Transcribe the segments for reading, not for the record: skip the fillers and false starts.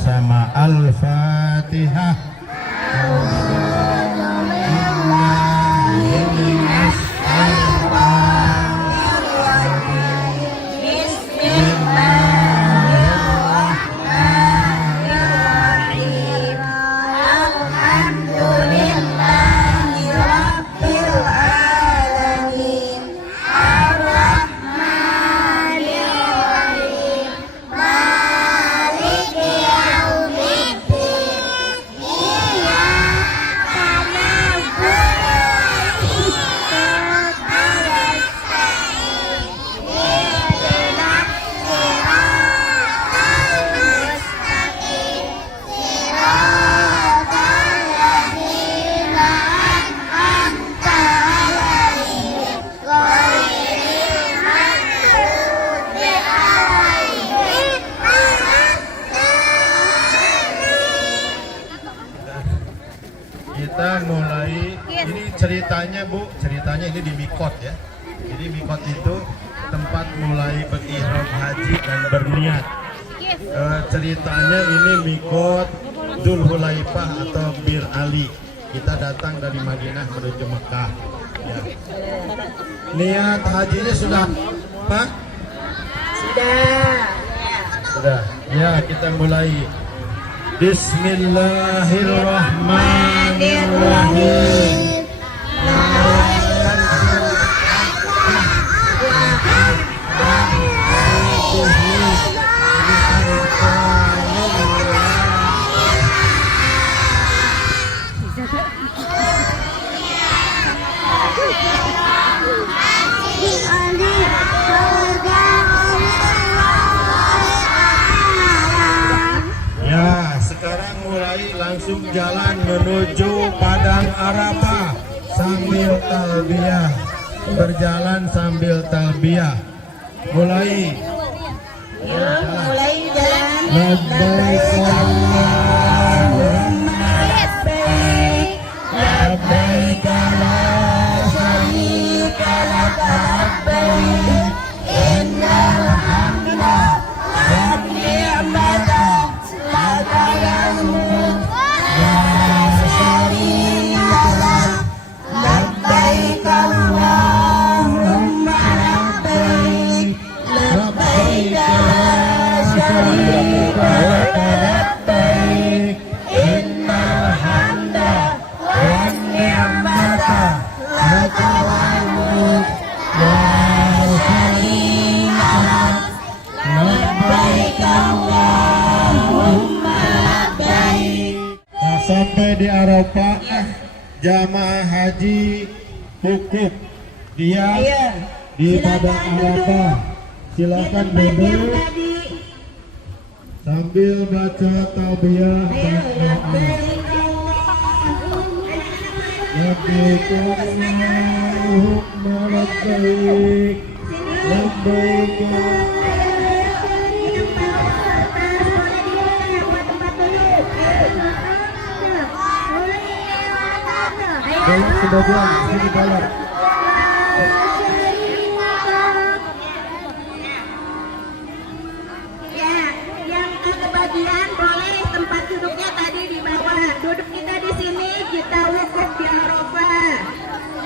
bersama Al-Fatihah. Kita mulai, ini ceritanya Bu, ceritanya ini di Mikot ya. Jadi Mikot itu tempat mulai berihram haji dan berniat. Ceritanya ini Mikot Dzul Hulaifah atau Bir Ali. Kita datang dari Madinah menuju Mekah. Ya. Niat hajinya sudah Pak? Sudah. Ya, kita mulai. Bismillahirrahmanirrahim. Ya, sekarang mulai langsung jalan menuju Padang Arafah sambil talbiyah, berjalan sambil talbiyah. Mulai. Mulai jalan. Labbaik Allahumma labbaik, labbaik la syarika lak labbaik, innal hamda wan ni'mata laka wal mulk la syarika lak, labbaik Allahumma labbaik, labbaik la syarika lak labbaik, innal hamda wan ni'mata laka wal mulk la syarika lak, labbaik Allahumma labbaik. Nah, sampai di Arafah jamaah haji wukuf dia di Padang Arafah. Silakan duduk sambil baca talbiyah dan doa. Labbaik Allahumma labbaik, labbaik. Balap sebagian, sini balap. Ya, yang kebagian boleh tempat duduknya tadi di bawah. Duduk kita di sini, kita wukuf di Arafah.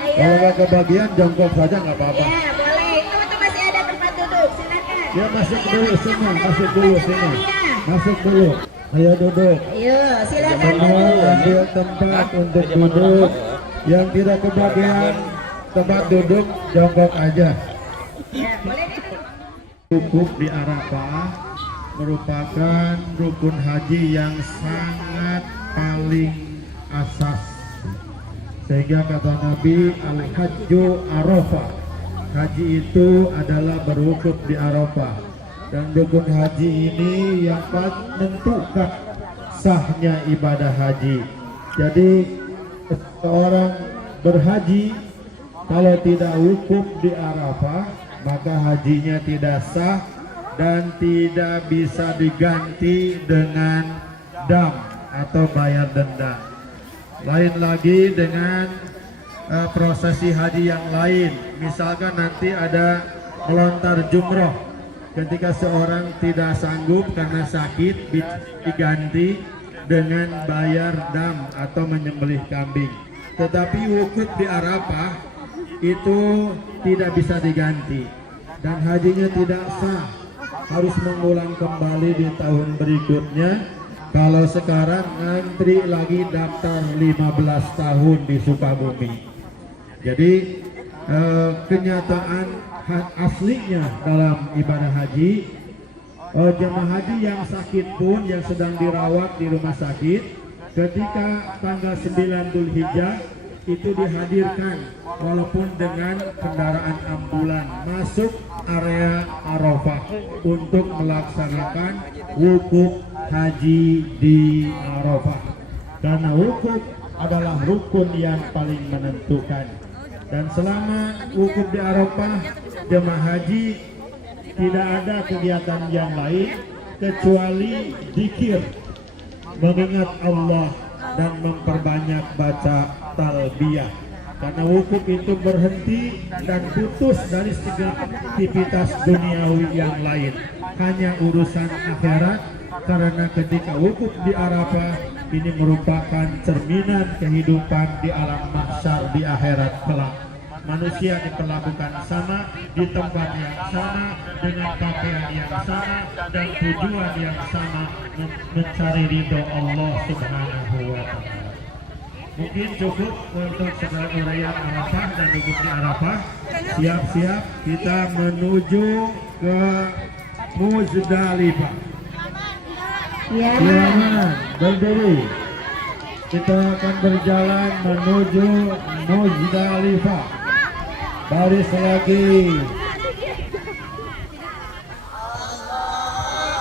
Kalau nggak kebagian jongkok saja nggak apa-apa. Ya, boleh. Itu masih ada tempat duduk. Silakan. Ya masuk dulu sini, masuk dulu sini, masuk dulu. Ayo duduk. Ayo, silakan Semua duduk. ambil tempat untuk duduk. Yang tidak kebagian tempat duduk jongkok aja. Ya, boleh deh. Wukuf di Arafah merupakan rukun haji yang sangat paling asas. Sehingga kata Nabi, Al-Hajju Arafah, haji itu adalah berwukuf di Arafah. Dan rukun haji ini yang menentukan sahnya ibadah haji. Jadi seorang berhaji kalau tidak wukuf di Arafah, maka hajinya tidak sah dan tidak bisa diganti dengan dam atau bayar denda. Lain lagi dengan prosesi haji yang lain, misalkan nanti ada melontar jumroh, ketika seorang tidak sanggup karena sakit diganti dengan bayar dam atau menyembelih kambing. Tetapi wukuf di Arafah itu tidak bisa diganti dan hajinya tidak sah, harus mengulang kembali di tahun berikutnya. Kalau sekarang ngantri lagi daftar 15 tahun di Sukabumi. Jadi kenyataan aslinya dalam ibadah haji, jemaah haji yang sakit pun, yang sedang dirawat di rumah sakit, ketika tanggal 9 Dzulhijjah itu dihadirkan walaupun dengan kendaraan ambulan masuk area Arafah untuk melaksanakan wukuf haji di Arafah, karena wukuf adalah rukun yang paling menentukan. Dan selama wukuf di Arafah, jemaah haji tidak ada kegiatan yang lain kecuali zikir, mengingat Allah dan memperbanyak baca talbiyah. Karena wukuf itu berhenti dan putus dari segala aktivitas duniawi yang lain, hanya urusan akhirat. Karena ketika wukuf di Arafah ini merupakan cerminan kehidupan di alam mahsyar di akhirat kelak. Manusia diperlakukan sama, di tempat yang sama, dengan pakaian yang sama, dan tujuan yang sama, mencari ridho Allah Subhanahu wa Ta'ala. Mungkin cukup untuk segala uraian Arafah dan wukuf di Arafah. Siap-siap kita menuju ke Muzdalifah. Silakan berdiri. Kita akan berjalan menuju Muzdalifah. Baris lagi.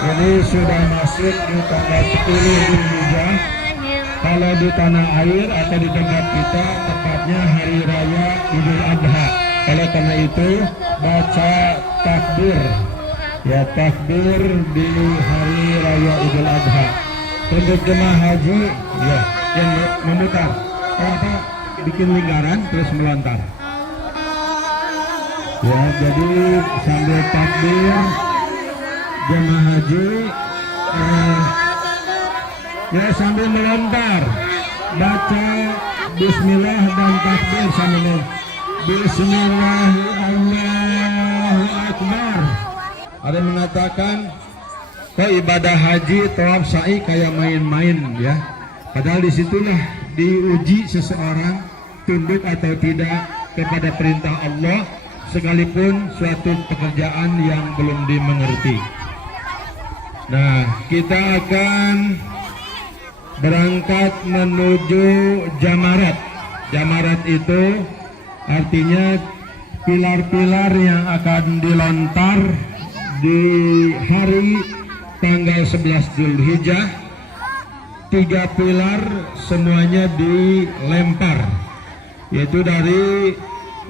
Ini sudah masuk di tanggal 10 Dzulhijjah. Kalau di tanah air atau di tempat kita tepatnya hari raya Idul Adha. Oleh karena itu baca takbir, ya takbir di hari raya Idul Adha. Untuk jemaah haji ya yang memutar, apa bikin lingkaran terus melontar. Ya, jadi sambil takbir jemaah haji ya sambil melontar, baca bismillah dan takbir sambil bismillah Allahu Akbar. Ada yang mengatakan kok ibadah haji tawaf sa'i kayak main-main ya. Padahal disitulah diuji seseorang tunduk atau tidak kepada perintah Allah, sekalipun suatu pekerjaan yang belum dimengerti. Nah, kita akan berangkat menuju Jamarat. Jamarat itu artinya pilar-pilar yang akan dilontar di hari tanggal 11 Dzulhijjah. 3 pilar semuanya dilempar, yaitu dari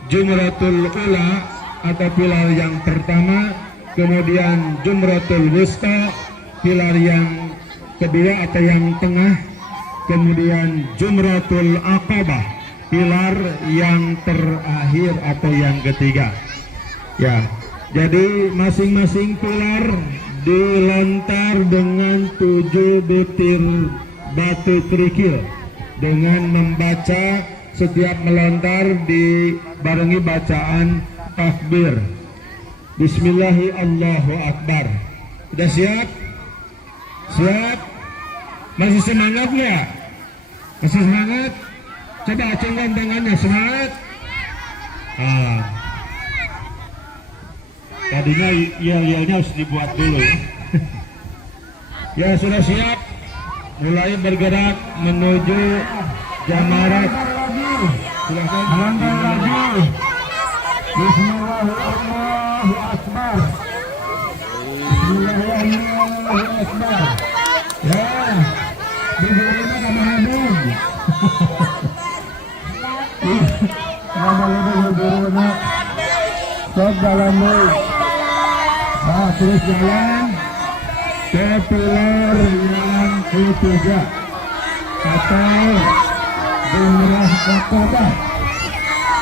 Jumratul Ula atau pilar yang pertama, kemudian Jumratul Wusta pilar yang kedua atau yang tengah, kemudian Jumratul Aqabah pilar yang terakhir atau yang ketiga. Ya, jadi masing-masing pilar dilontar dengan 7 butir batu kerikil dengan membaca setiap melontar dibarengi bacaan takbir Bismillahi Allahu Akbar. Sudah siap? Siap? Masih semangat ya? Masih semangat? Coba acungkan tangannya, semangat. Tadinya yel-yelnya harus dibuat dulu ya. Ya, sudah siap? Mulai bergerak menuju Jamarat. Silahkan melangkah lagi. Bismillahirrahmanirrahim. Bismillahirrahmanirrahim. Ya, dibuatnya kemana-mana. Nama-nama stop jalan dulu. Nah, terus jalan ke pilar yang ketiga atau Jumrah Aqabah.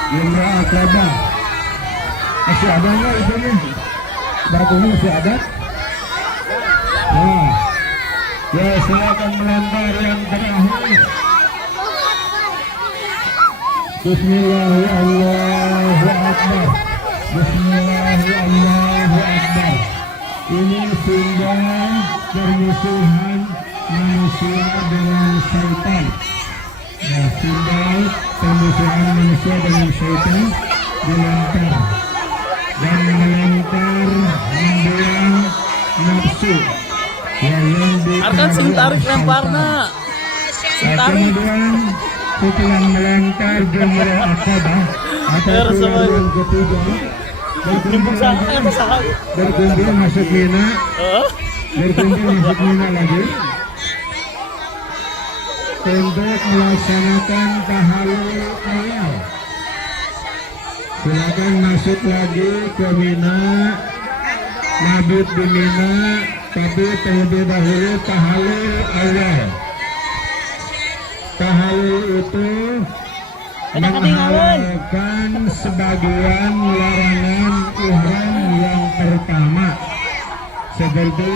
Jumrah Aqabah masih ada nggak itu nih? Batunya masih ada? Nah, ya silakan melempar yang terakhir. Bismillahirrahmanirrahim. Bismillahirrahmanirrahim. Ini simbol permusuhan manusia dengan syaitan. Ya, simbol permusuhan manusia dengan syaitan dilempar dan melempar membuang nafsu. Ya, yang Arkan sing tarik lemparna. Sing tarik. Kemudian pukulan melempar jumroh akabah atau pukulan ketiga berkumpul masuk mina, berkumpul masuk mina lagi untuk melaksanakan tahallul awal. Silakan masuk lagi ke mina, mabit di mina, tapi terlebih dahulu tahallul awal. Tahallul itu menghalalkan sebagian larangan ihram yang pertama, seperti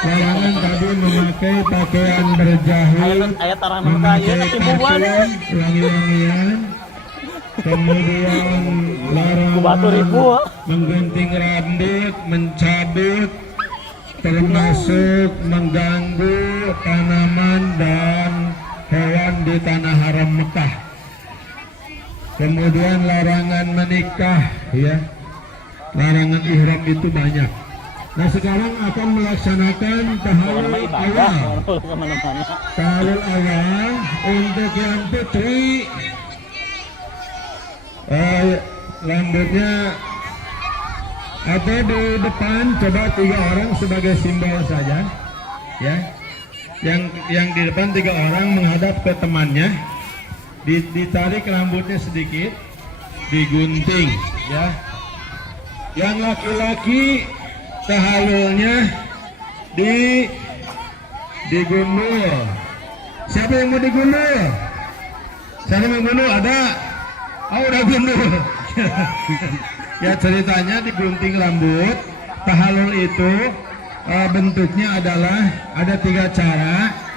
larangan tadi memakai pakaian berjahit, memakai parfum, wangi-wangian, kemudian larangan menggunting rambut, mencabut, termasuk mengganggu tanaman dan hewan di tanah haram Mekah. Kemudian larangan menikah, ya, larangan ihram itu banyak. Nah, sekarang akan melaksanakan tahallul awal. Tahallul awal untuk yang putri, rambutnya atau di depan coba 3 orang sebagai simbol saja, ya. Yang di depan 3 orang menghadap ke temannya. Ditarik rambutnya sedikit, digunting, ya. Yang laki-laki tahallulnya digundul. Siapa yang mau digundul? Siapa yang mau gundul? Ada? Oh, udah gundul. Ya, ceritanya digunting rambut. Tahallul itu bentuknya adalah ada 3 cara.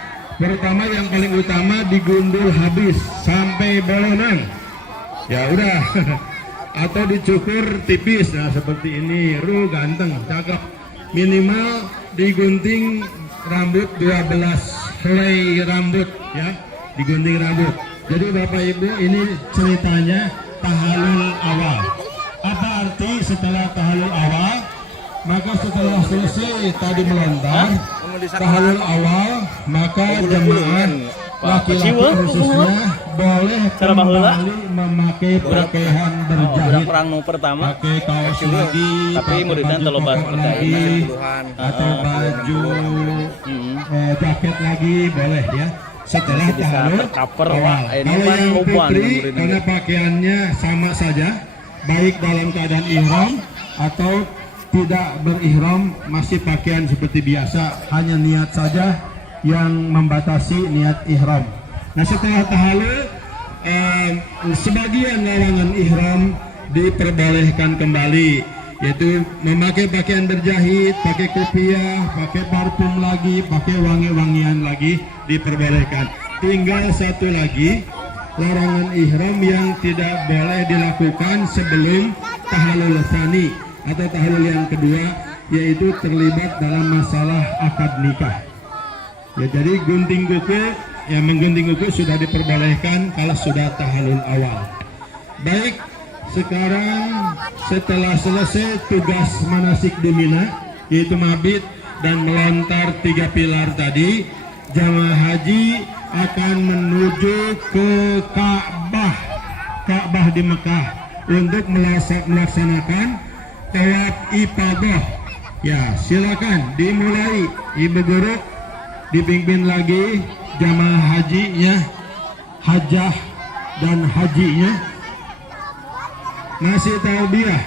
Pertama, yang paling utama digundul habis sampai bolongan. Ya udah. Atau dicukur tipis. Nah, seperti ini. Ganteng, cakep. Minimal digunting rambut 12 helai rambut, ya. Digunting rambut. Jadi Bapak Ibu, ini ceritanya tahallul awal. Apa arti setelah tahallul awal? Maka setelah selesai tadi melontar tahallul awal, maka jemaah laki-laki khususnya boleh kembali memakai pakaian berjahit, pakai kaos lagi, pakai baju koko lagi, atau baju jaket lagi, boleh, ya. Setelah tahallul awal. Kalau yang putri, karena pakaiannya sama saja, baik dalam keadaan ihram atau tidak berihram, masih pakaian seperti biasa, hanya niat saja yang membatasi niat ihram. Nah, setelah tahallul, sebagian larangan ihram diperbolehkan kembali, yaitu memakai pakaian berjahit, pakai kopiah, pakai parfum lagi, pakai wangi-wangian lagi, diperbolehkan. Tinggal satu lagi, larangan ihram yang tidak boleh dilakukan sebelum tahallul tsani atau tahallul yang kedua, yaitu terlibat dalam masalah akad nikah. Ya, jadi gunting kuku, ya, menggunting kuku sudah diperbolehkan kalau sudah tahallul awal. Baik, sekarang setelah selesai tugas manasik di Mina, yaitu mabit dan melontar 3 pilar tadi, jamaah haji akan menuju ke Ka'bah di Mekah untuk melaksanakan tawaf ifadah. Ya, silakan dimulai. Ibu guru dipimpin lagi jamaah hajinya, hajah dan hajinya. Masih talbiyah.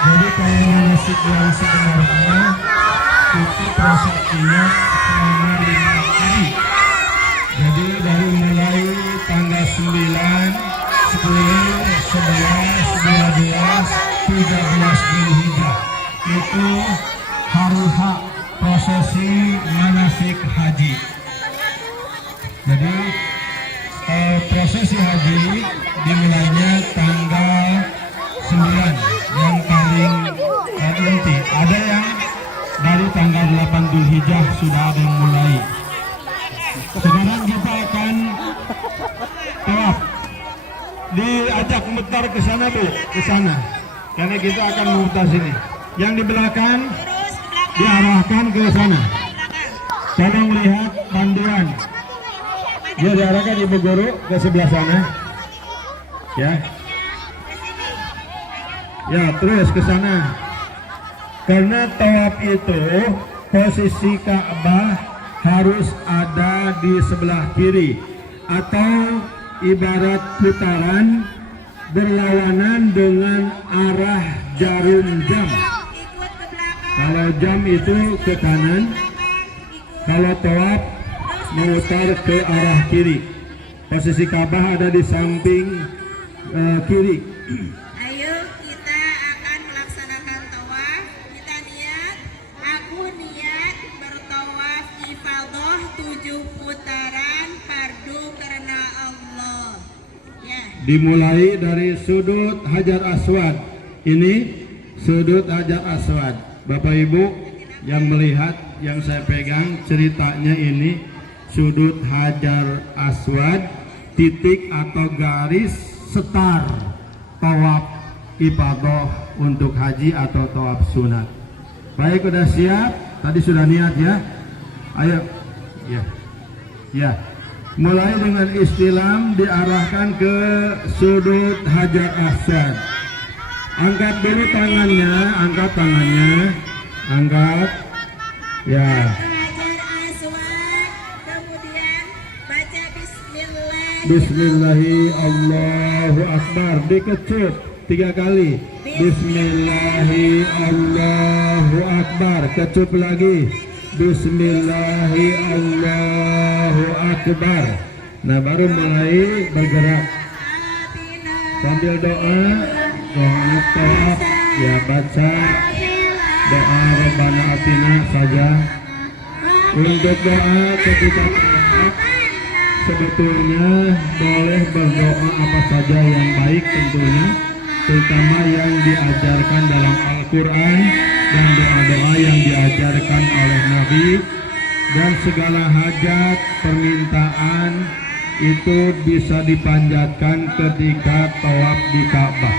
Jadi kalau manasik yang sebenarnya ikuti prosesinya selama 5 hari. Jadi dari mulai tanggal 9, 10, 11, 12, 13 Dzulhijjah itu hari hak prosesi manasik haji. Jadi prosesi haji dimulainya tanggal 9 yang paling inti. Ada yang dari tanggal 8 Dzulhijjah sudah ada yang mulai. Sekarang kita akan tawaf. Diajak mutar ke sana Bu, ke sana. Karena kita akan memutar sini. Yang di belakang diarahkan ke sana. Tolong lihat panduan. Dia diarahkan Ibu Guru ke sebelah sana. Ya. Ya, terus ke sana. Karena tawaf itu posisi Ka'bah harus ada di sebelah kiri atau ibarat putaran berlawanan dengan arah jarum jam. Kalau jam itu ke kanan, kalau tawaf memutar ke arah kiri. Posisi Ka'bah ada di samping kiri. Ayo kita akan melaksanakan tawaf. Kita niat, aku niat bertawaf ifadah 7 putaran fardu karena Allah. Ya. Dimulai dari sudut Hajar Aswad. Ini sudut Hajar Aswad. Bapak Ibu yang melihat, yang saya pegang ceritanya ini sudut Hajar Aswad, titik atau garis setar tawaf ifadah untuk haji atau tawaf sunat. Baik, udah siap? Tadi sudah niat ya? Ayo. Ya. Ya. Mulai dengan istilam diarahkan ke sudut Hajar Aswad. Angkat dulu tangannya, angkat tangannya. Angkat. Ya. Hajar Aswad, kemudian baca bismillah. Bismillahi Allahu Akbar. Dikecup 3 kali. Bismillahi Allahu Akbar. Kecup lagi. Bismillahi Allahu Akbar. Nah, baru mulai bergerak sambil doa tawaf ya, baca doa Rabbana Atina saja. Untuk doa ketika tawaf sebetulnya boleh berdoa apa saja yang baik tentunya, terutama yang diajarkan dalam Al-Quran dan doa-doa yang diajarkan oleh Nabi, dan segala hajat permintaan itu bisa dipanjatkan ketika tawaf di Ka'bah,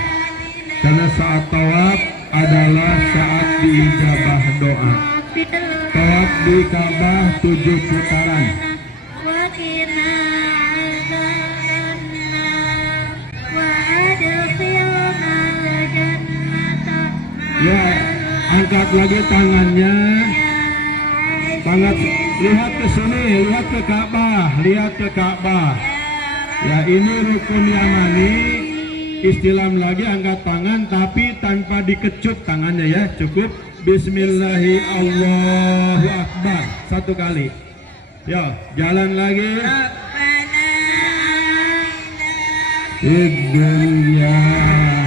karena saat tawaf adalah saat diijabah doa. Tawaf di Ka'bah 7 putaran. Ya, angkat lagi tangannya. Lihat ke sini, lihat ke Ka'bah, lihat ke Ka'bah. Ya, ini rukun Yamani. Istilam lagi, angkat tangan tapi tanpa dikecup tangannya ya, cukup Bismillahi Allahu Akbar 1 kali. Ya, jalan lagi. Dunya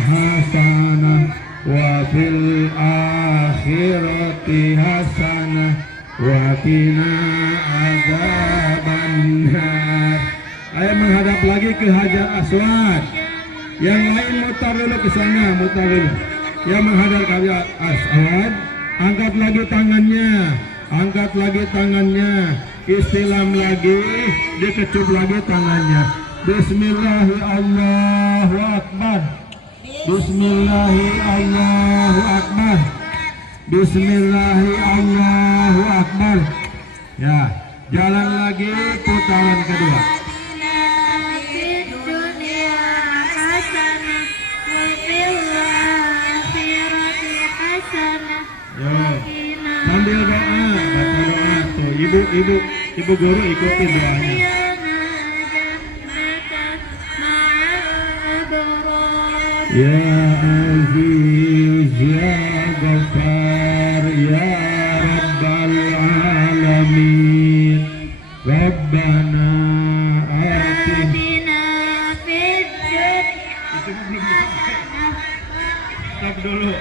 hasanah wa fil akhirati hasanah wa qina adzabannar. Ayo menghadap lagi ke Hajar Aswad. Yang lain mutar dulu ke sana, mutar dulu. Yang menghadap ke Hajar Aswad, angkat lagi tangannya, angkat lagi tangannya. Istilam lagi, dikecup lagi tangannya. Bismillahi Allahu Akbar. Bismillahi Allahu Akbar. Bismillahi Allahu Akbar. Ya, jalan lagi putaran kedua. Yo, sambil doa, baca doa tuh, ibu guru ikutin doanya. Ya Aziz, Ya Ghaffar, Ya Rabbana Itu belum stop dulu.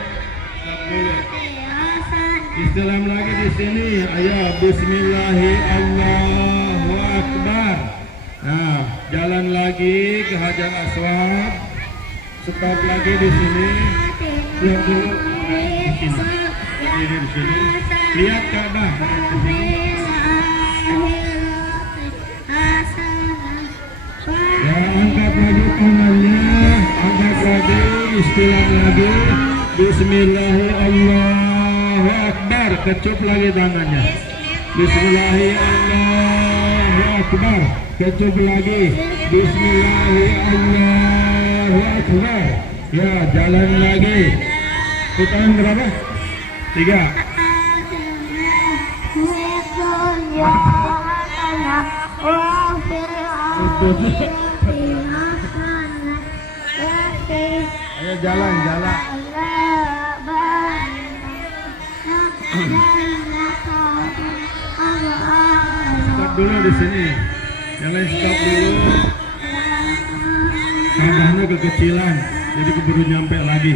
Istilam lagi di sini. Ayo Bismillahirrahmanirrahim. Allahu Akbar. Nah, jalan lagi ke Hajar Aswad. Stop lagi di sini. Lihat dulu di sini. Berdiri di sini. Lihat Ka'bah. Di sini. Ya, angkat lagi tangannya, angkat lagi, istilah lagi. Bismillahirrahmanirrahim. Allahu Akbar. Kecup lagi tangannya. Bismillahirrahmanirrahim. Allahu Akbar. Kecup lagi. Bismillahirrahmanirrahim. Allahu Akbar. Ya, jalan lagi. Putaran berapa? 3. Ayo jalan. Stop dulu di sini. Jalan stop dulu. Kandangnya kekecilan, jadi keburu nyampe lagi.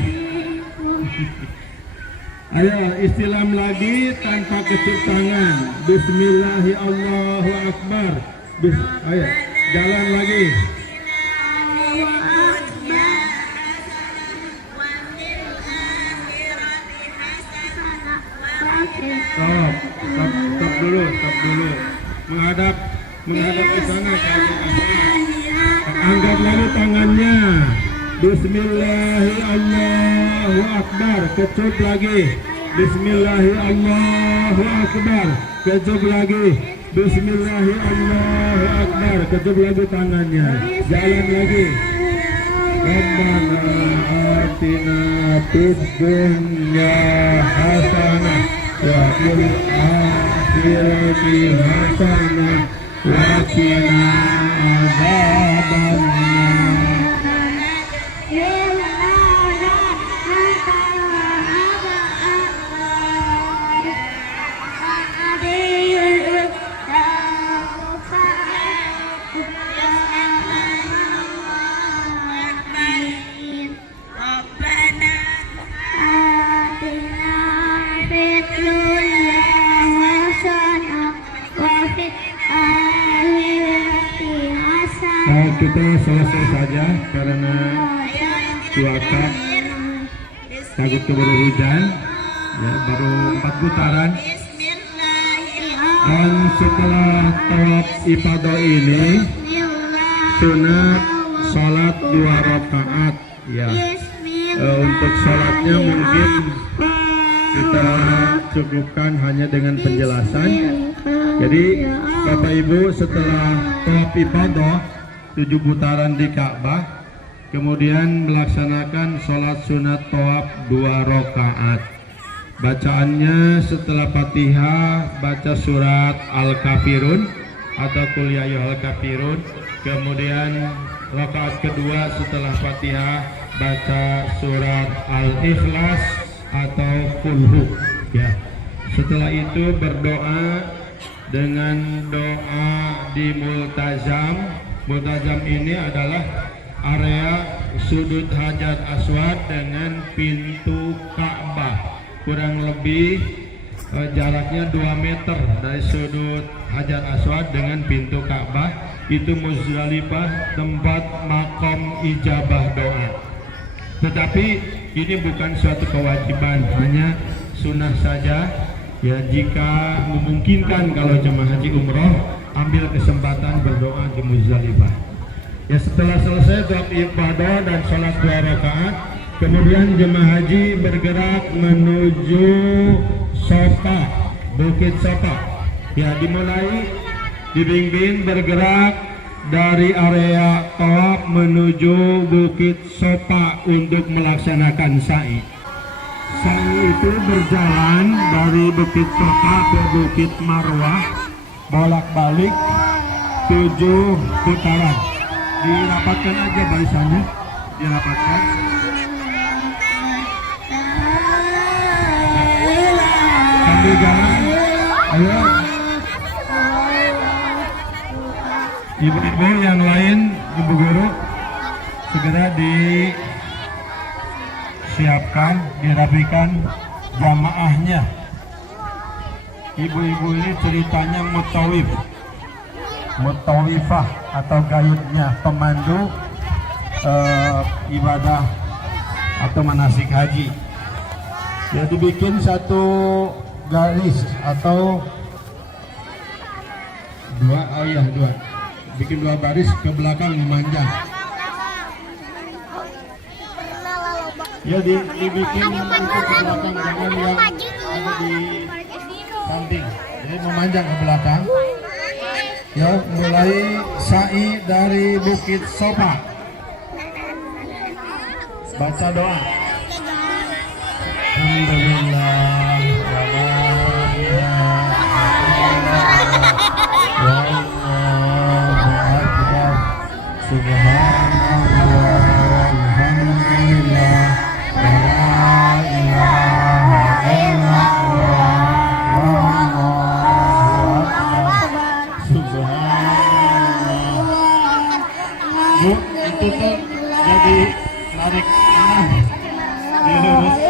Ayo istilam lagi tanpa kecup tangan. Bismillahirrahmanirrahim. Allahu Akbar. Ayo jalan lagi. Stop dulu. Menghadap ke sana. Angkat lagi tangannya. Bismillahirrahmanirrahim. Allahu Akbar. Kecup lagi. Bismillahirrahmanirrahim. Allahu Akbar. Kecup lagi. Bismillahirrahmanirrahim. Allahu Akbar. Kecup lagi tangannya. Jalan lagi. Rabbana atina fid dunya hasanah wa fil akhirati hasanah wa qina adzabannar. Kita selesai saja karena cuaca takut keburu hujan ya, baru 4 putaran. Dan setelah tawaf ifadah ini sunat sholat 2 rakaat ya. Untuk sholatnya mungkin kita cukupkan hanya dengan penjelasan. Jadi Bapak Ibu setelah tawaf ifadah 7 putaran di Ka'bah, kemudian melaksanakan sholat sunat tawaf 2 rakaat. Bacaannya setelah Fatihah baca surat Al-Kafirun atau Qul ya ayyuhal kafirun. Kemudian rakaat kedua setelah Fatihah baca surat Al-Ikhlas atau Qul ya. Setelah itu berdoa dengan doa di Multazam. Multazam ini adalah area sudut Hajar Aswad dengan pintu Ka'bah. Kurang lebih jaraknya 2 meter dari sudut Hajar Aswad dengan pintu Ka'bah. Itu Muzdalifah, tempat makom ijabah doa. Tetapi ini bukan suatu kewajiban, hanya sunnah saja. Ya, jika memungkinkan kalau jemaah haji umroh ambil kesempatan berdoa di Muzdalifah. Ya, setelah selesai tawaf ifadah dan sholat 2 rakaat, kemudian jemaah haji bergerak menuju Sofa, Bukit Sofa. Ya, dimulai dibimbing bergerak dari area tawaf menuju Bukit Sofa untuk melaksanakan sa'i. Sa'i itu berjalan dari Bukit Sofa ke Bukit Marwah, bolak-balik 7 putaran. Dirapatkan aja barisannya, dirapatkan. Sambil jalan, ayo. Ibu-ibu yang lain, ibu guru, segera disiapkan, dirapikan jamaahnya. Ibu-ibu ini ceritanya mutawifah atau guide-nya, pemandu ibadah atau manasik haji. Ya, dibikin satu garis atau dua, bikin dua baris ke belakang memanjang. Ya, dibikin untuk ke belakang, jangan yang ada di samping. Jadi memanjang ke belakang. Ya, mulai sa'i dari Bukit Sofa. Baca doa. Alhamdulillah wa la ilaha illallah wallahu akbar subhanallah walhamdulillah wa la ilaha illallah wallahu akbar subhanallah. Bu, itu tuh jadi narik dilurus